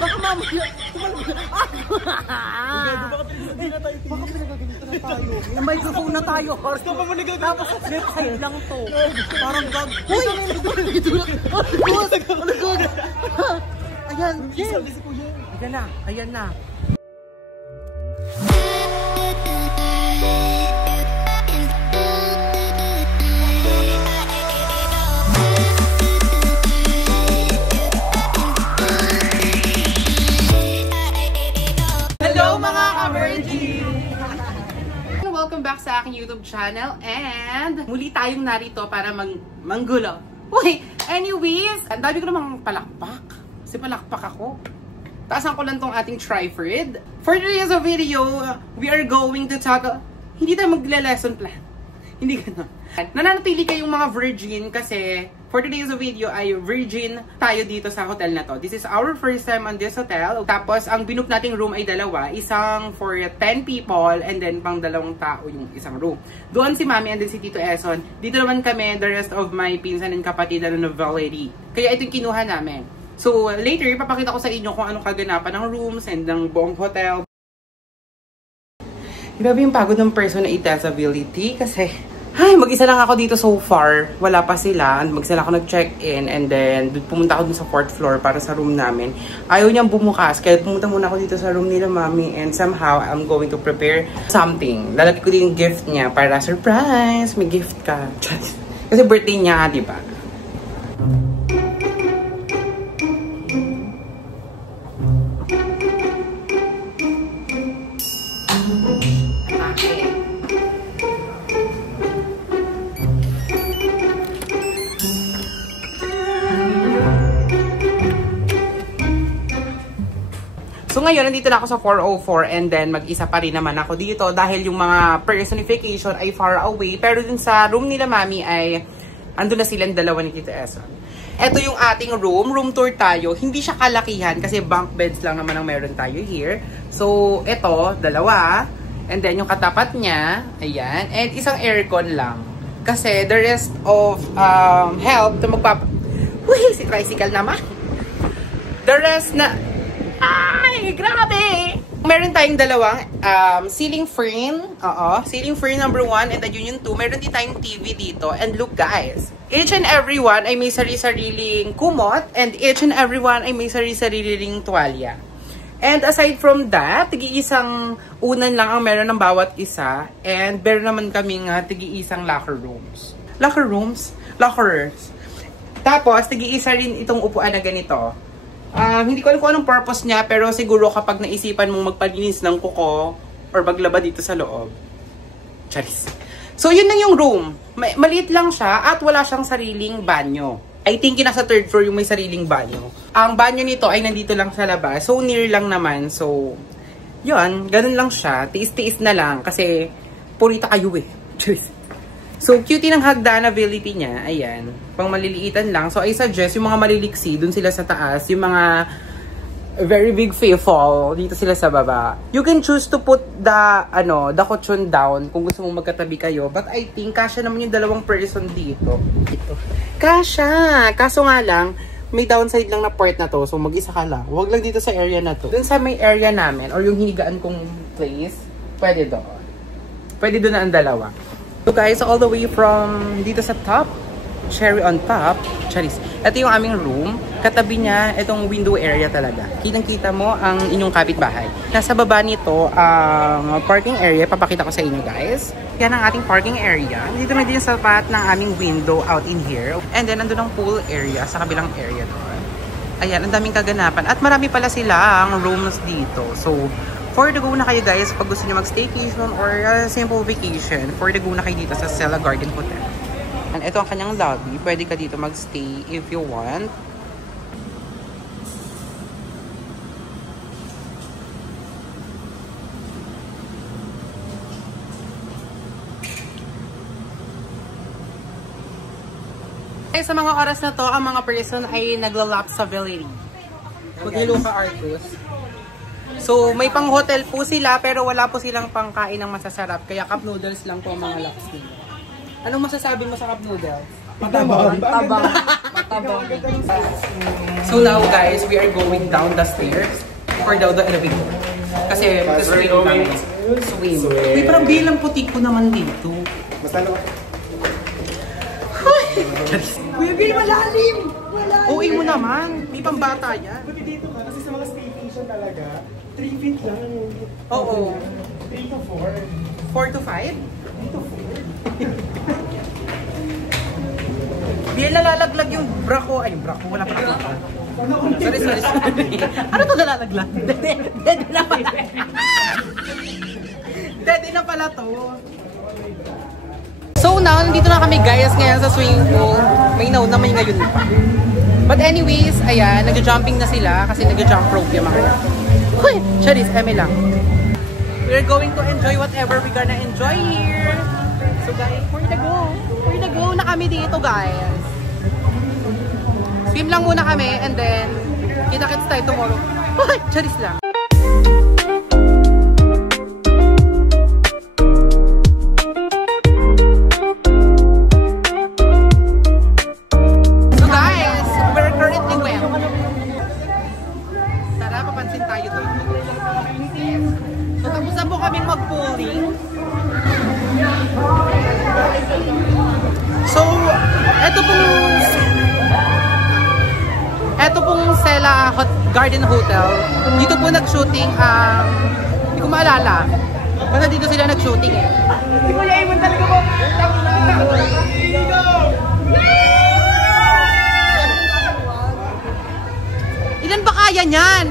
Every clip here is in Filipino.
Baka mamaya. Baka pinagagalitan na tayo. May microphone na tayo. Tapos left side lang to. Parang gag. Uy! Ayan. Ayan na. Ayan na. Welcome back sa aking YouTube channel and muli tayong narito para manggulo. Uy! Anyways, ang dami ko namang palakpak. Kasi palakpak ako. Taasan ko lang tong ating tripod. For today's video, we are going to talk... Hindi tayo magle-lesson plan. Hindi gano'n. Nananatili kayong mga virgin kasi for today's video ay virgin tayo dito sa hotel na to. This is our first time on this hotel. Tapos ang binook nating room ay dalawa. Isang for 10 people and then pang 2 tao yung isang room. Doon si Mami and then si Tito Eson. Dito naman kami, the rest of my pinsan and kapatid na novelty. Kaya ito yung kinuha namin. So later, ipapakita ko sa inyo kung anong kaganapan ng rooms and ng buong hotel. Grabe yung pagod ng person na itazability kasi ay, mag-isa lang ako dito so far. Wala pa sila. Mag-isa lang ako nag-check-in and then pumunta ako dun sa 4th floor para sa room namin. Ayaw niyang bumukas kaya pumunta muna ako dito sa room nila Mami and somehow I'm going to prepare something. Lalagay ko din yung gift niya para surprise! May gift ka. Kasi birthday niya, di ba? So ngayon, nandito na ako sa 404 and then mag-isa pa rin naman ako dito dahil yung mga personification ay far away. Pero dun sa room nila Mami ay andun na silang dalawa ni Tito Eson. Ito yung ating room tour tayo. Hindi siya kalakihan kasi bunk beds lang naman ang meron tayo here. So ito, dalawa. And then yung katapat niya, ayan. And isang aircon lang. Kasi the rest of help to Uy, si tricycle naman. The rest na... Ay, grabe! Meron tayong dalawang ceiling fan. Ceiling fan number 1 and then yun yung 2. Meron din tayong TV dito. And look guys, each and every one ay may sari-sariling kumot and each and every one ay may sari-sariling tuwalya. And aside from that, tigi-isang unan lang ang meron ng bawat isa. And meron naman kaming tigi-isang locker rooms. Lockers. Tapos, tigi-isa rin itong upuan na ganito. Hindi ko alam kung anong purpose niya, pero siguro kapag naisipan mong magpalinis ng kuko or maglaba dito sa loob. Charis. So, yun lang yung room. Maliit lang siya at wala siyang sariling banyo. I think nasa 3rd floor yung may sariling banyo. Ang banyo nito ay nandito lang sa labas. So, near lang naman. So, yun. Ganun lang siya. Tiis-tiis na lang kasi purita kayo eh. Charis. So, cutie ng hagdanability niya. Ayan. Pang maliliitan lang. So, I suggest yung mga maliliksi, dun sila sa taas. Yung mga very big faithful, dito sila sa baba. You can choose to put the cushion down kung gusto mong magkatabi kayo. But I think, kasha naman yung 2 person dito. Ito. Kasha! Kaso nga lang, may downside lang na part na to. So, mag-isa ka lang. Huwag lang dito sa area na to. Dun sa may area namin, or yung hinigaan kong place, pwede doon. Pwede doon na ang 2. So guys, all the way from dito sa top, cherry on top, charis. Ito yung aming room. Katabi niya, itong window area talaga. Kitang-kita mo ang inyong kapitbahay. Nasa baba nito, ang parking area. Papakita ko sa inyo guys. Yan ang ating parking area. Dito na din sa part ng aming window out in here. And then, nandun ang pool area sa kabilang area doon. Ayan, ang daming kaganapan. At marami pala sila ang rooms dito. So, for the go na kayo guys, pag gusto nyo mag-staycation or simple vacation, for the go na kayo dito sa Stella Garden Hotel. And ito ang kanyang lobby. Pwede ka dito mag-stay if you want. Sa mga oras na to, ang mga person ay naglalap sa Valerie. Maghilo ka, Arcus. So, may pang hotel po sila pero wala po silang pangkain ng masasarap. Kaya cup noodles lang po ang mga laps nila. Anong masasabi mo sa cup noodles? Matabang. So now guys, we are going down the stairs for the elevator. Kasi swim namin. Swim. Uy, parang bilang putik ko naman dito. Basta ano? Kuya Bill, malalim! Uwi mo naman. May pambata yan. Buti dito ka, kasi sa mga staycation talaga, 3 feet lang. Oo. 3 to 4. 4 to 5? 3 to 4. Di nalalaglag yung bra ko. Ay, yung bra ko. Wala pa na. Sorry. Ano to nalalaglag? Dede na pala. Dede na pala to. So now, nandito na kami guys ngayon sa swimming pool. May naman ngayon pa. But anyways, ayan, nag-jumping na sila kasi nag-jump rope yung mga yan. Uy, Charis, eme lang. We're going to enjoy whatever we're gonna enjoy here. So guys, we're the go. We're the go na kami dito guys. Swim lang muna kami and then kita-kits tayo tomorrow. Uy, Charis lang. Ito pong Stella Garden Hotel. Dito po nag-shooting ang hindi ko maalala. Basta dito sila nag-shooting eh. Hindi ko yaiman talaga po. Ilan ba kaya niyan?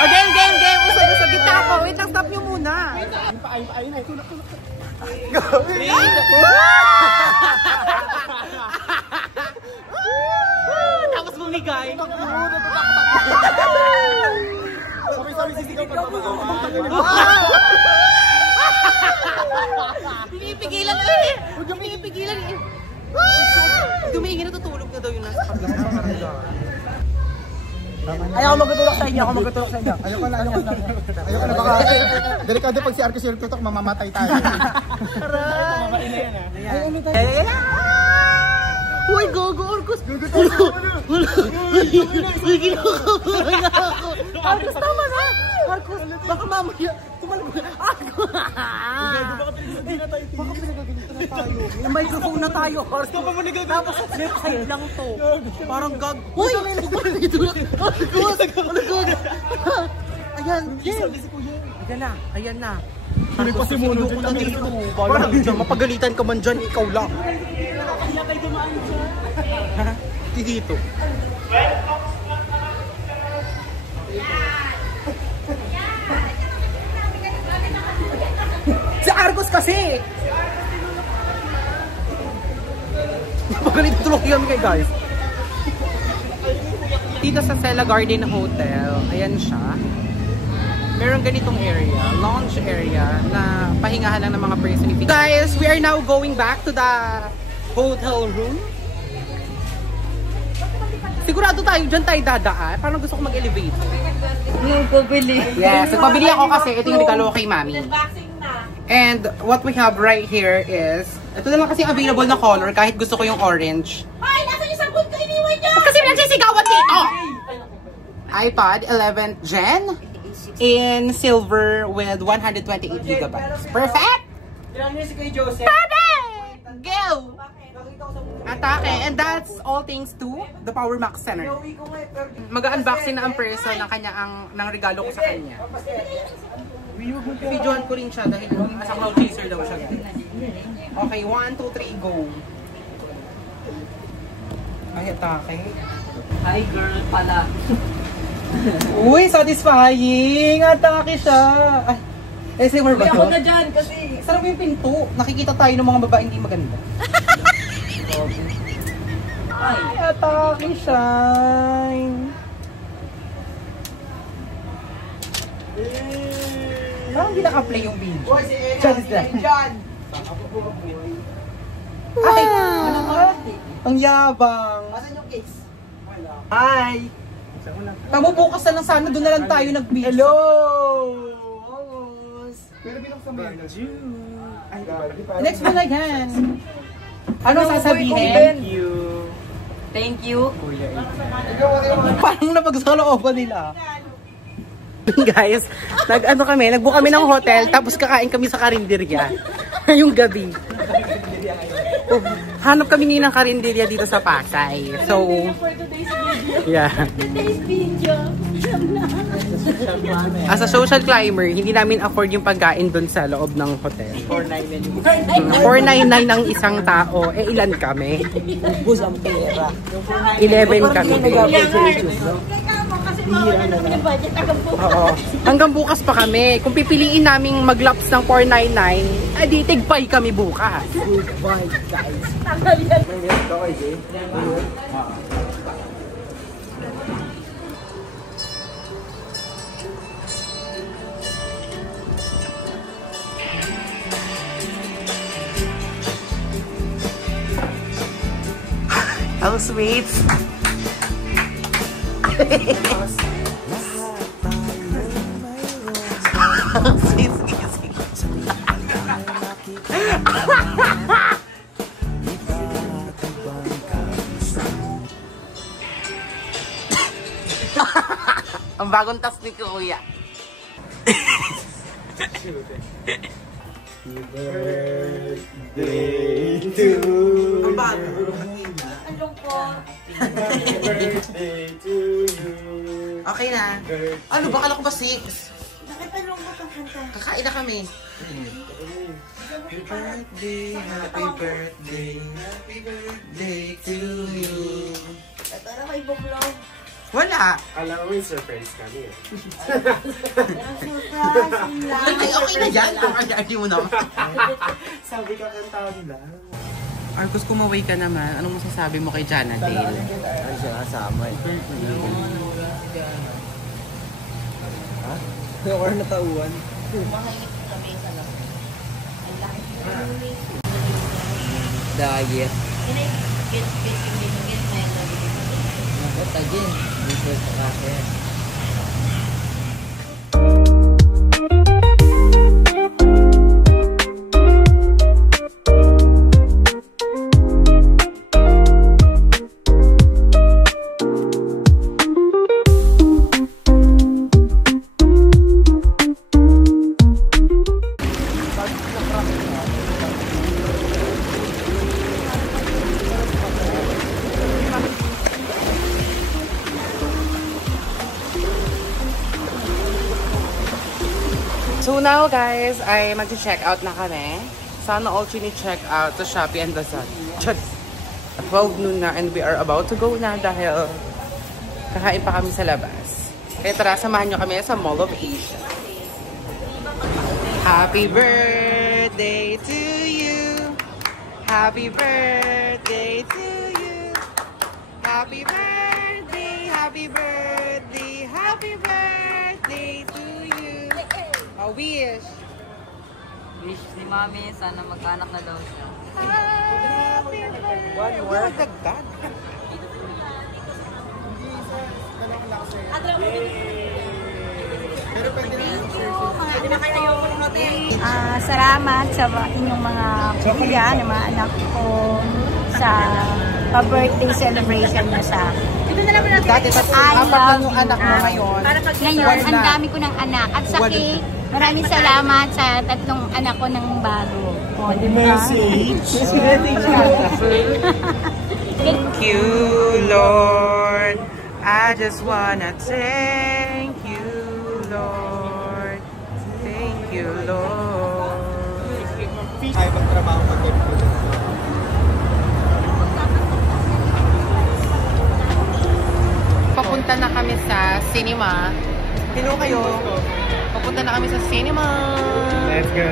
O game. Usag sa gitna ko. Wait lang, stop nyo muna. Ayun na, tulak. Tapos bumigay. Sabi sisigaw pa. Pinipigilan eh. Pinipigilan eh. Dumingi na tutulog na daw yung nasa kabila. Ayaw ko magtutulak sa inyo, Ayoko na, baka delikado pag si Arco Sir tutok, mamamatay tayo. Mamamatay na yan Uy, gogo, Orcus! Uy, ginagawa na ako! Arcus, tama na! Arcus, baka mamaya tumalab ka! Arcus! Baka pinagagalitan na tayo. May microphone na tayo, Arcus. Tapos left side lang to. Parang gag... Uy! Arcus! Ayan! Ayan na. Tuloy pa si Mono Ko na dito. Parang dyan, mapagalitan ka man dyan, ikaw lang. Di dito. Si Argos kasi! Mapagalitan tulog yun kay guys. Dito sa Stella Garden Hotel, ayan siya. Meron ganitong area, lounge area, na pahingahan lang ng mga personification. Guys, we are now going back to the hotel room. Sigurado tayo, dyan tayo dadaan. Parang gusto ko mag-elevate. Pabili. Yes, pabili ako kasi ito yung regalo kay Mami. And what we have right here is, ito na lang kasi available na color kahit gusto ko yung orange. Hoy! Nasaan yung sabon ko? Iniwan niyo! Kasi nagsisigawan dito! iPad 11th Gen in silver with 128 gigabytes. Perfect! Perfect! Go! Atake! And that's all thanks to the Power Max Center. Mag-unboxing na ang person ng regalo ko sa kanya. Videohan ko rin siya dahil asang cloud chaser daw siya. Okay, 1, 2, 3, go! Ay, atake. Hi girl pala. Uy, satisfying! Atake siya! Ay, SMR ba Ako to? na dyan kasi. Sarap yung pinto. Nakikita tayo ng mga babae hindi maganda. Ay, atake siya! Parang hindi naka-play yung video. Charis lang. Ay! Ang yabang! Asan yung case? Hi! Tamo bukas na lang sana, doon na lang tayo nag-video. Hello! Almost. Pero bilang sa mga Ay, Next mo na yan. Ano sasabihin? Thank you. Parang napagsalooban nila. Guys, nagbook kami ng hotel tapos kakain kami sa karinderya. Yung gabi. Hanap kami ngayon ng karinderya dito sa Pasay. So, yeah. Today's video. As a social climber, hindi namin afford yung pagkain doon sa loob ng hotel. 499 ang isang tao. Eh, ilan kami? Bus ang pera. 11 kami. Oo. Hanggang bukas pa kami. Kung pipiliin naming maglaps ng 499, eh di tigpay kami bukas. Goodbye, guys. How sweet. Ang bagong tas ni Kuya. Birthday to you. Birthday to you. Okay na. Ano ba? Kala ko ba 6? Nakatalungkot ang kanta. Kakain na kami. Happy birthday, happy birthday, happy birthday to you. Ito na may buklong. Wala. Alam mo yung surprise kami. Surprise, ang Ay, okay na yan. Ay, mo naman. Sabi ka kantahan lang. Arcos, kumaway ka naman. Anong masasabi mo kay Jana Dale? Ay, siya kasama eh. Ha? Or natauan? Diet. What again? Before sa kafe. So now guys, ay mag-check out na kami. Sana all check out sa Shopee and Lazada. At 12 noon na and we are about to go na dahil kakain pa kami sa labas. Kaya tara, samahan nyo kami sa Mall of Asia. Happy birthday to you. Happy birthday to you. Happy birthday, happy birthday, happy birthday to you. A wish. Wish ni Mami, sana mag-anak na daw siya. Happy birthday. One more. Dagdag. Pero pwede rin Salamat sa inyong mga kuya, ng mga anak ko sa pa-birthday celebration niya sa Dati sa apat lang yung anak mo ngayon. ngayon, ang dami ko ng anak. At sa cake, maraming salamat sa tatlong anak ko ng bago. O, di ba? Thank you, Lord. I just wanna thank you, Lord. Thank you, Lord. ay magtrabaho ko din. Papunta na kami sa cinema. Hello kayo. Papunta na kami sa cinema. Let's go.